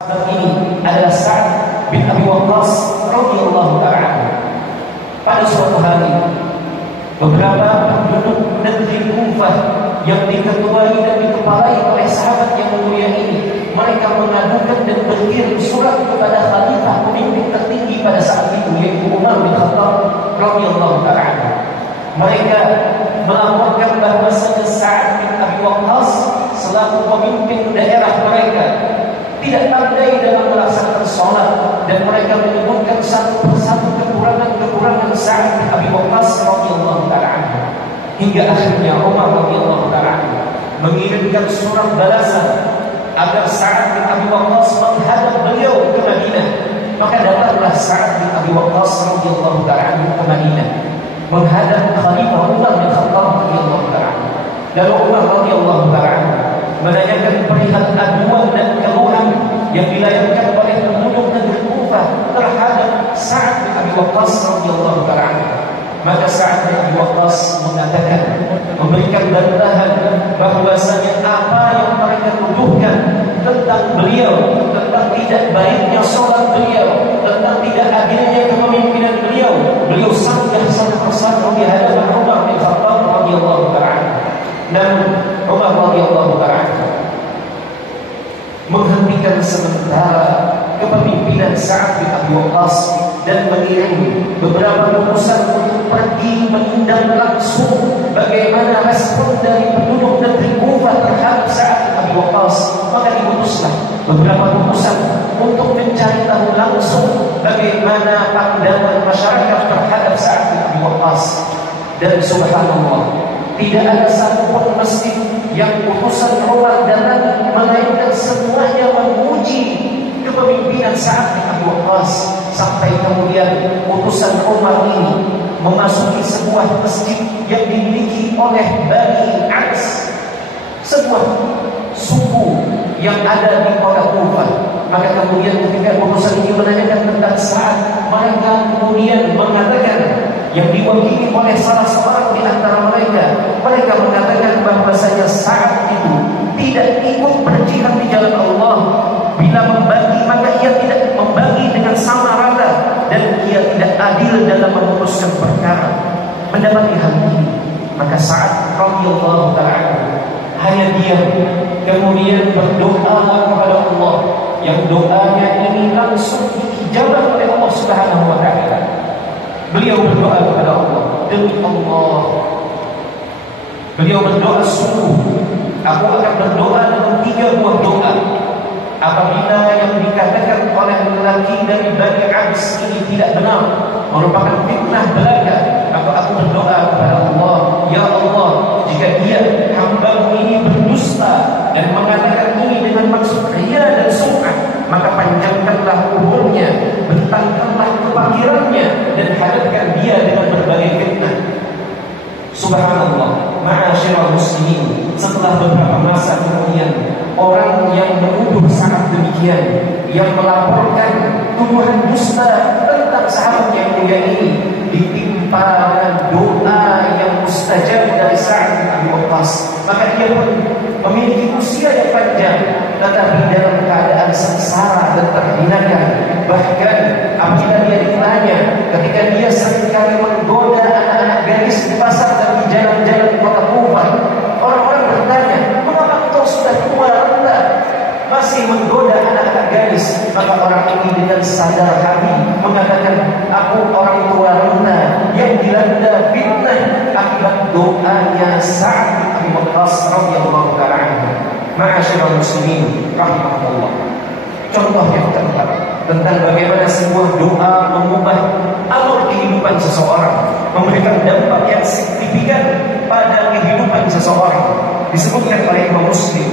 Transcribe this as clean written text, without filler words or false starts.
Ini adalah Sa'ad bin Abi Waqqas radhiyallahu ta'ala. Pada suatu hari, beberapa penduduk negeri Kufah yang diketuai dan dikepalai oleh sahabat yang mulia ini, mereka mengadukan dan berkirim surat kepada khalifah pemimpin tertinggi pada saat itu, yaitu Umar bin Khattab radhiyallahu ta'ala. Mereka melaporkan bahwa Sa'ad bin Abi Waqqas selaku pemimpin daerah mereka tidak pandai dalam melaksanakan sholat, dan mereka menyebutkan satu persatu kekurangan Sa'ad bin Abi Waqqas radhiyallahu ta'ala. Hingga akhirnya Umar radhiyallahu ta'ala mengirimkan surat balasan agar Sa'ad bin Abi Waqqas menghadap beliau ke Madinah. Maka datanglah Sa'ad bin Abi Waqqas radhiyallahu ta'ala ke Madinah menghadap Khalifah Umar bin Khattab radhiyallahu ta'ala. Lalu Umar radhiyallahu ta'ala menanyakan perihal aduan dan keluhan yang dilayangkan oleh penduduk negeri Kufah terhadap Sa'ad bin Abi Waqqas radhiyallahu ta'ala. Maka Sa'ad bin Abi Waqqas mengatakan, memberikan bantahan bahwasanya apa yang mereka tuduhkan tentang beliau, tentang tidak baiknya sholat beliau, tentang tidak adilnya kepemimpinan beliau, beliau sanggah satu persatu di hadapan Umar bin Khattab radhiyallahu ta'ala. Dan Umar radhiyallahu ta'ala menghentikan sementara kepemimpinan Sa'ad bin Abi Waqqas dan mengirim beberapa utusan untuk pergi menindak langsung bagaimana respon dari penduduk negeri Kufah terhadap Sa'ad bin Abi Waqqas. Maka diutuslah beberapa utusan untuk mencari tahu langsung bagaimana pandangan masyarakat terhadap Sa'ad bin Abi Waqqas. Dan subhanallah, tidak ada satupun masjid yang utusan Umar datangi melainkan semuanya memuji kepemimpinan Sa'ad bin Abi Waqqas. Sampai kemudian utusan Umar ini memasuki sebuah masjid yang dimiliki oleh Bani Aks, sebuah suku yang ada di kota Kufah. Maka kemudian ketika utusan ini menanyakan tentang Sa'ad, mereka kemudian mengatakan, yang diwakili oleh salah seorang di antara mereka, mereka mengatakan bahwasanya Sa'ad itu tidak ikut berjihad di jalan Allah. Bila membagi, maka ia tidak membagi dengan sama rata, dan ia tidak adil dalam memutuskan perkara. Mendapati hal ini, maka Sa'ad radhiyallahu ta'ala hanya diam, kemudian berdoa kepada Allah, yang doanya ini langsung dijawab oleh Allah Subhanahu wa ta'ala. Beliau berdoa kepada Allah, demi Allah, beliau berdoa, sungguh aku akan berdoa dengan 3 buah doa. Apabila yang dikatakan oleh lelaki dari Bani Aks ini tidak benar, merupakan fitnah belaka, maka aku berdoa kepada Allah, ya Allah, jika dia hamba-Mu ini berdusta dan mengatakan ini dengan maksud riya dan sum'ah, maka panjangkanlah umurnya, bentangkanlah kepakirannya, dan hadapkan dia dengan berbagai fitnah. Subhanallah, ma'asyiral muslimin, setelah beberapa masa kemudian orang yang menuduh Sa'ad demikian, yang melaporkan tuduhan dusta tentang sahabat yang mulia ini, ditimpa dengan doa yang mustajab dari Sa'ad bin Abi Waqqas. Maka dia pun memiliki usia yang panjang, tetapi dalam keadaan sengsara dan terhinakan. Bahkan apabila dia ditanya, ketika dia seringkali menggoda anak-anak gadis di pasar dan di jalan-jalan kota Kufah, orang-orang bertanya, mengapa engkau sudah tua renta masih menggoda anak-anak gadis? Maka orang ini dengan sadar hati mengatakan, aku orang tua renta yang dilanda fitnah akibat doanya Sa'ad bin Abi Waqqas radhiyallahu ta'ala. Ma'asyiral muslimin rahimahullah. Contoh yang keempat tentang bagaimana sebuah doa mengubah alur kehidupan seseorang, memberikan dampak yang signifikan pada kehidupan seseorang, disebutkan oleh Imam Muslim